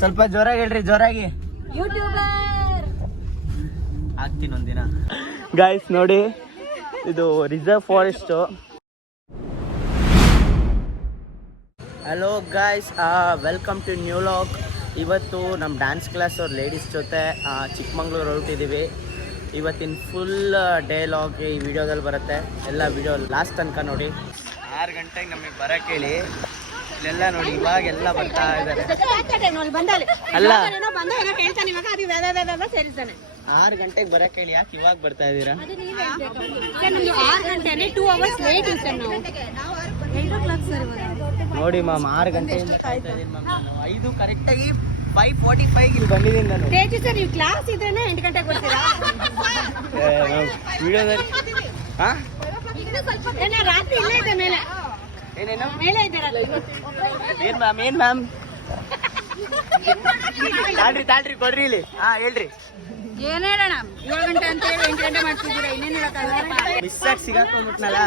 ಸ್ವಲ್ಪ ಜೋರಾಗಿ ಹೇಳ್ರಿ, ಜೋರಾಗಿ. ಯೂಟ್ಯೂಬರ್ ಆಗ್ತೀನಿ ಒಂದಿನ. ಗಾಯ್ಸ್ ನೋಡಿ, ಇದು reserve forest. Hello guys, welcome to new vlog. ಇವತ್ತು ನಮ್ಮ ಡ್ಯಾನ್ಸ್ ಕ್ಲಾಸ್ ಅವ್ರ ಲೇಡೀಸ್ ಜೊತೆ ಚಿಕ್ಕಮಂಗ್ಳೂರು ಹೊರಟಿದ್ದೀವಿ. ಇವತ್ತಿನ ಫುಲ್ ಡೇ ಲಾಗ್ ಈ ವಿಡಿಯೋದಲ್ಲಿ ಬರುತ್ತೆ. ಎಲ್ಲ ವಿಡಿಯೋ ಲಾಸ್ಟ್ ತನಕ ನೋಡಿ. 6 ಗಂಟೆಗೆ ನಮಗೆ ಬರೋಕ್ಕೆ ಹೇಳಿ. ಇಲ್ಲೆಲ್ಲ ನೋಡಿ, ಇವಾಗೆಲ್ಲ ಬರ್ತಾ ಇದ್ದಾರೆ. ಅಲ್ಲ, 6 ಗಂಟೆಗೆ ಬರೋಕ್ಕೆ ಹೇಳಿ, ಯಾಕೆ ಇವಾಗ ಬರ್ತಾ ಇದ್ದೀರಾ? ನೋಡಿ ಮ್ಯಾಮ್, 6 ಗಂಟೆಯಿಂದ ಕಾಯ್ತಾ ಇದ್ದೀನಿ ಮ್ಯಾಮ್. ನಾನು 5 ಕರೆಕ್ಟಾಗಿ 5:45 ಇಲ್ಲಿ ಬಂದಿದ್ದೀನಿ ನಾನು. ನೀವು ಕ್ಲಾಸ್ ಇದ್ರೇನೆ 8 ಗಂಟೆಗೆ ಬರ್ತೀರಾ? ವಿಡಿಯೋದಲ್ಲಿ ರಾತ್ರಿ ಇಲ್ಲೇ ಇದೆ ಮೇಲೆ. ಏನೇನು ಮೇಲೆ ಇದ್ದಾರಲ್ಲ. ಏನ್ ಮ್ಯಾಮ್ ತಾಳ್ರಿ ಕೊಡ್ರಿ ಇಲ್ಲಿ. ಹೇಳ್ರಿ. ಏನ್ ಹೇಳೋಣ, 7 ಗಂಟೆ ಅಂತ ಹೇಳಿ 8 ಗಂಟೆ ಮಾಡ್ತಿದ್ದೀರಾ, ಇನ್ನೇನ್ ಹೇಳಕ್ಕಾಗಲ್ಲ. ಮಿಸ್ ಆಗಿ ಸಿಗಾಕೊಂಡ್ಬಿಟ್ನಲ್ಲ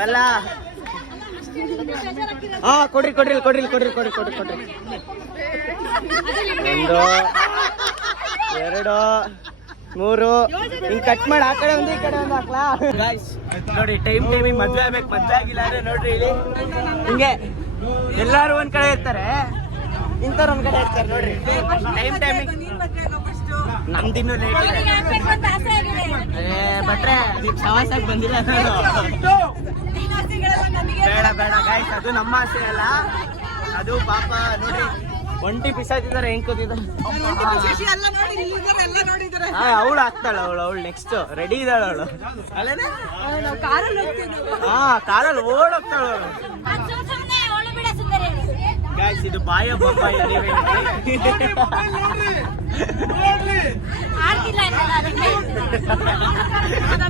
ಬಲ್ಲ. ಕೊಡ್ರಿ 1 2 3 ಹಿಂಗ್ ಕಟ್ ಮಾಡಿ ಆ ಕಡೆ ಒಂದು ಈ ಕಡೆ ಒಂದು ಹಾಕ್ಲಾ? ನೋಡಿ, ಟೈಮಿಗೆ ಮದ್ವೆ ಆಗ್ಬೇಕು. ಮದ್ವೆ ಆಗಿಲ್ಲ ಅಂದ್ರೆ ನೋಡ್ರಿ ಇಲ್ಲಿ ಹಿಂಗೆ ಎಲ್ಲಾರು ಒಂದ್ ಕಡೆ ಇರ್ತಾರೆ, ಇಂಥವ್ರು ಒಂದ್ ಕಡೆ ಇರ್ತಾರೆ. ನೋಡ್ರಿ, ಟೈಮಿಗೆ ನಮ್ದಿನ್ನೂ ಲೇಟ್ ಇದೆ. ಬಟ್ರೆ ಸವಾಸಾಗಿ ಬಂದಿಲ್ಲ. ಬೇಡ ಗಾಯ್ಸ್, ಅದು ನಮ್ಮ ಆಸೆ ಅಲ್ಲ. ಅದು ಪಾಪ ನೋಡ್ರಿ, ಒಂಟಿ ಪಿಸಾಚಿದ್ದಾರೆ, ಹೆಂಗ್ ಕೂತಿದ್ದಾರೆ. ಅವಳು ಆಗ್ತಾಳ, ಅವಳು ನೆಕ್ಸ್ಟ್ ರೆಡಿ ಇದ್ದಾಳ ಅವಳು. ಕಾರಲ್ಲಿ ಓಡೋಗ್ತಾಳ ಅವಳು. ಗಾಯ್ಸ್, ಇದು ಬಾಯ ಬೊಂಬಾಯಿ.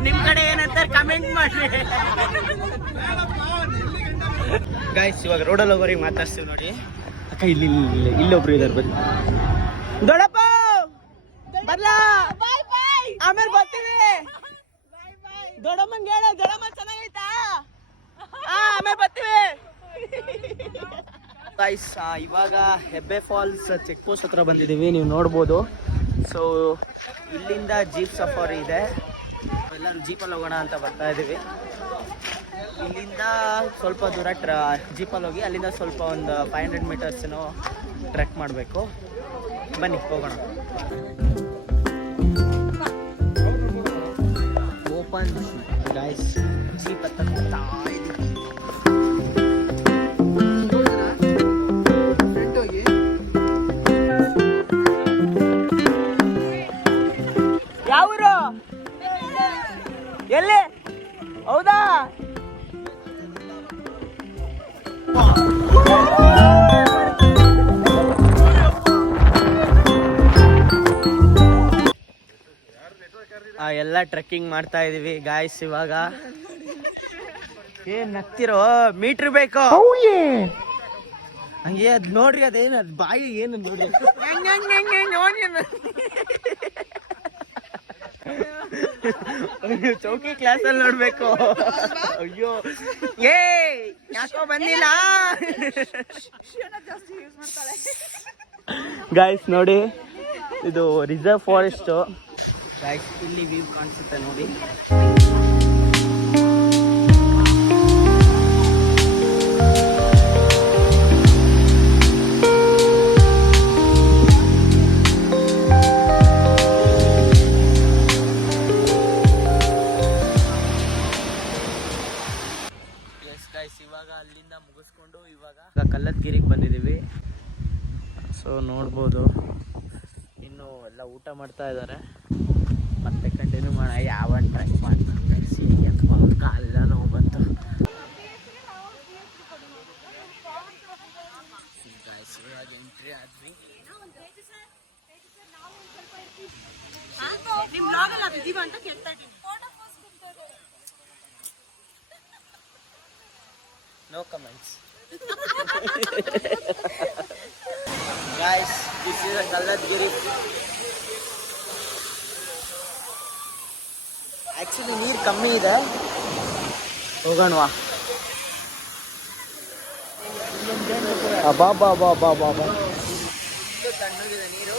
ನಿಮ್ ಕಡೆ ಏನಂತಾರೆ ಕಮೆಂಟ್ ಮಾಡ್ರಿ ಗಾಯ್ಸ್. ಇವಾಗ ರೋಡಲ್ಲಿ ಹೋಗೋರಿಗೆ ಮಾತಾಡ್ತೀವಿ ನೋಡಿ. ಅಕ್ಕ, ಇಲ್ಲೊಬ್ರು ಇದಾರೆ, ಬನ್ನಿ. ದೊಡ್ಡಪ್ಪ ಬರ್ಲಾ, ಆಮೇಲೆ ಬರ್ತೀವಿ. ದೊಡ್ಡಮ್ಮಂಗೆ ಹೇಳ, ದೊಡ್ಡಮ್ಮ ಚೆನ್ನಾಗೈತಾ? ಆಮೇಲೆ ಬರ್ತೀವಿ ಗಾಯ್ಸ್. ಇವಾಗ ಹೆಬ್ಬೆ ಫಾಲ್ಸ್ ಚೆಕ್ ಪೋಸ್ಟ್ ಹತ್ರ ಬಂದಿದ್ದೀವಿ, ನೀವು ನೋಡ್ಬೋದು. ಸೊ ಇಲ್ಲಿಂದ ಜೀಪ್ ಸಫಾರಿ ಇದೆ, ಎಲ್ಲರೂ ಜೀಪಲ್ಲಿ ಹೋಗೋಣ ಅಂತ ಬರ್ತಾ ಇದ್ದೀವಿ. ಇಲ್ಲಿಂದ ಸ್ವಲ್ಪ ದೂರ ಜೀಪಲ್ಲಿ ಹೋಗಿ ಅಲ್ಲಿಂದ ಸ್ವಲ್ಪ ಒಂದು 500 ಮೀಟರ್ಸ್ನೋ ಟ್ರೆಕ್ ಮಾಡಬೇಕು. ಬನ್ನಿ ಹೋಗೋಣ. ಓಪನ್ ಗಾಯ್ಸ್, ಜೀಪ್ ಹತ್ತ ಯಾವೂರು? ಎಲ್ಲಿ? ಹೌದಾ? ಎಲ್ಲ ಟ್ರೆಕ್ಕಿಂಗ್ ಮಾಡ್ತಾ ಇದೀವಿ ಗಾಯ್ಸ್. ಇವಾಗ ಏನ್ ನಗ್ತಿರೋ, ಮೀಟ್ರ್ ಬೇಕು ಹಂಗೆ. ಅದ್ ನೋಡ್ರಿ, ಅದೇನು ಅದ್ ಬಾಯಿ ಏನು ನೋಡ್ರಿ. ಚೌಕಿ ಕ್ಲಾಸಲ್ಲಿ ನೋಡ್ಬೇಕು. ಅಯ್ಯೋ, ಯಾಕೋ ಬಂದಿಲ್ಲ ಗಾಯ್ಸ್. ನೋಡಿ, ಇದು ರಿಸರ್ವ್ ಫಾರೆಸ್ಟ್ ಗಾಯ್ಸ್. ಇಲ್ಲಿ ವ್ಯೂ ಕಾಣಿಸುತ್ತೆ ನೋಡಿ. ಇವಾಗ ಅಲ್ಲಿಂದ ಮುಗಿಸ್ಕೊಂಡು ಇವಾಗ ಕಲ್ಲತ್ಗಿರಿಗೆ ಬಂದಿದ್ದೀವಿ. ಸೊ ನೋಡ್ಬೋದು, ಇನ್ನು ಎಲ್ಲ ಊಟ ಮಾಡ್ತಾ ಇದ್ದಾರೆ. ಮತ್ತೆ ಕಂಟಿನ್ಯೂ ಮಾಡೋಣ. ಯಾವ ಟ್ರೆಕ್ ಮಾಡ್ತಾರೆ, ಕಾಲೆಲ್ಲ ನೋವು ಬಂತು. ಇವಾಗ ಎಂಟ್ರಿ ಆದ್ವಿ. No comments. Guys, this is a Kalladgiri. Actually, ನೀರು ಕಮ್ಮಿ ಇದೆ. ಹೋಗೋಣವಾ? ಅಬ್ಬಾ ತಣ್ಣಗಿದೆ ನೀರು.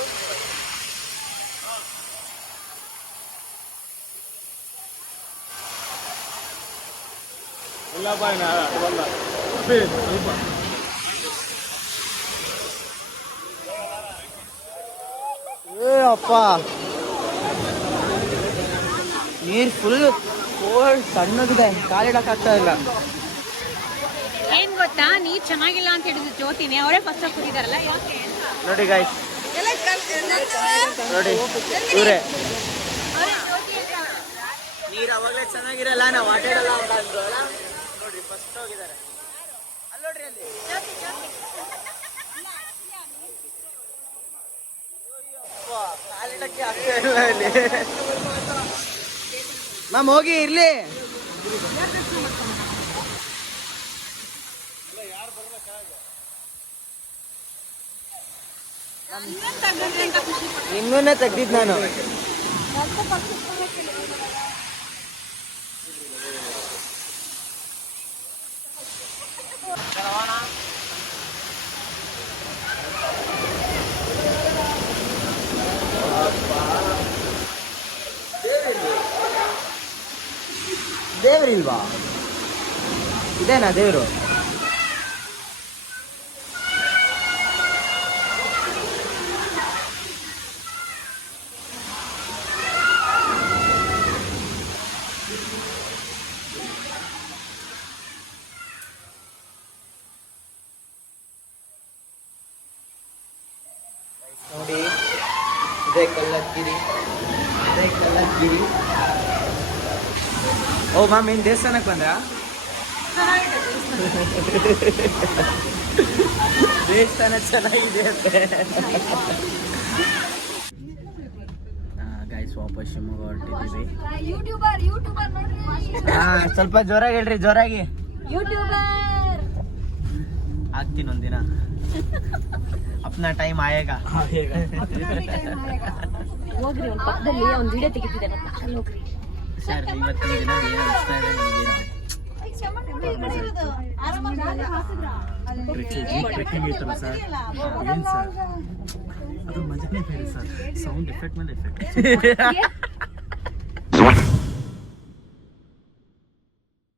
ಅಪ್ಪ ನೀರು ಫುಲ್ ಕೋಲ್ಡ್ ತಣ್ಣಗಿದೆ, ಕಾಲಿಡಕ್ಕಾಗ್ತಾ ಇಲ್ಲ. ಏನ್ ಗೊತ್ತಾ, ನೀರ್ ಚೆನ್ನಾಗಿಲ್ಲ ಅಂತ ಹೇಳಿದ್ರು ಜ್ಯೋತಿನಿ, ಅವರೇ ಫಸ್ಟ್ ಕುಡಿದಾರಲ್ಲ ಯಾಕೆ ನೋಡಿ ಗಾಯ್ಸ್, ನೋಡಿ ಇವರೇ ನೀರು ಅವಾಗಲೇ ಚೆನ್ನಾಗಿರಲ್ಲ, ನಾವು ಆಟಾಡಲ್ಲ ಅಂತ ಅಂದ್ರು ಅಲ್ಲ. ನೋಡ್ರಿ ಫಸ್ಟ್ ಹೋಗಿದ್ದಾರೆ ಅಲ್ಲಿ, ನೋಡ್ರಿ ಅಲ್ಲಿ ಕಾಲಿಡಕ್ಕೆ ಆಗ್ತಾ ಇಲ್ಲ ಇಲ್ಲಿ. ಮ್ಯಾಮ್ ಹೋಗಿ ಇರ್ಲಿ. ಇನ್ನೂನೇ ತೆಗ್ದಿದ್ ನಾನು. ದೇವ್ರಿಲ್ವಾ? ಇದೇನಾ ದೇವ್ರು? ನೋಡಿ ಇದೇ ಕಲ್ಲತ್ಗಿರಿ, ಇದೇ ಕಲ್ಲತ್ಗಿರಿ. ಓ ಮ್ಯಾಮ್, ಏನು ದೇವಸ್ಥಾನಕ್ಕೆ ಬಂದ್ರಾ? ದೇವಸ್ಥಾನ ಚೆನ್ನಾಗಿದೆ ಅಂತೆ. ಗೈಸ್ ವಾಪಸ್ ಶಿವಮೊಗ್ಗ ಹೊರಟಿದ್ದೀವಿ. ಸ್ವಲ್ಪ ಜೋರಾಗಿ ಹೇಳ್ರಿ, ಜೋರಾಗಿ. ಆಗ್ತೀನಿ ಒಂದಿನ. ಅಪ್ನಾ ಟೈಮ್ ಆಯೇಗಾ. ಹೋಗ್ರಿ, ಒಂದು ಪಕ್ಕದಲ್ಲಿ ಒಂದು ವಿಡಿಯೋ ತೆಗಿತಿದ್ದಾನೆ, ಹೋಗ್ರಿ ಸರ್. ಇವತ್ತಿನ ದಿನ ಏನು ಅನಿಸ್ತಾ ಇದೆ ನಿಮಗೆ? ಟ್ರೆಕ್ಕಿಂಗ್ ಇತ್ತಲ್ಲ ಸರ್, ಏನು ಸರ್ ಅದು ಮಜಾನೇ ಬೇರೆ ಸರ್. ಸೌಂಡ್ ಎಫೆಕ್ಟ್ ಮೇಲೆ ಎಫೆಕ್ಟ್.